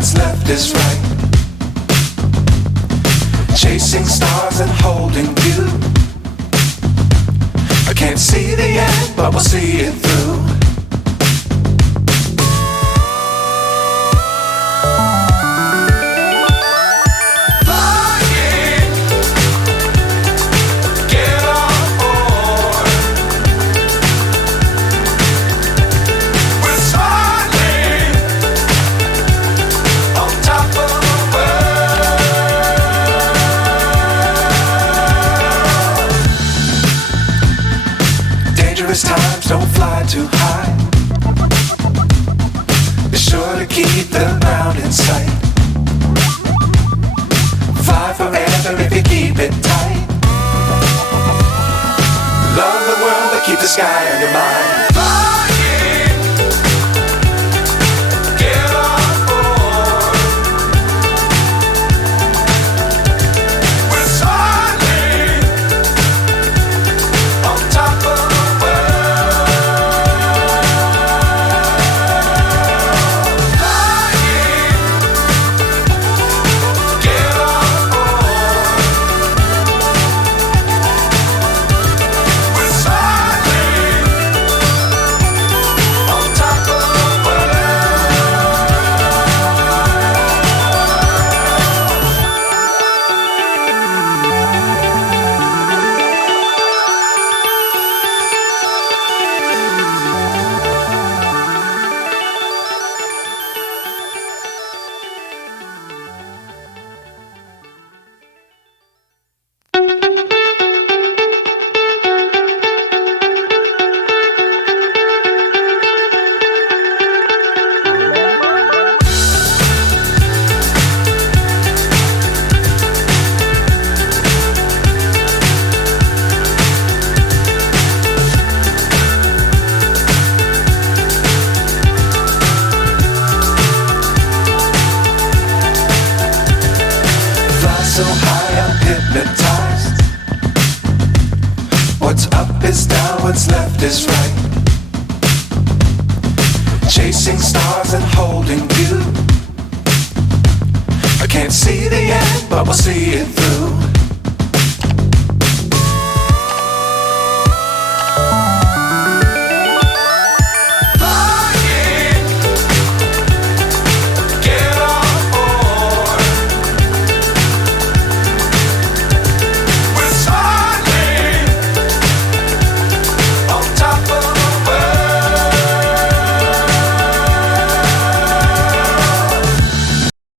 what's left is right. Chasing stars and holding you. I can't see the end, but we'll see it through. Times don't fly too high. Be sure to keep the ground in sight. Fly forever if you keep it tight. Love the world but keep the sky on your mind. So high I'm hypnotized. What's up is down, what's left is right. Chasing stars and holding you. I can't see the end, but we'll see it through.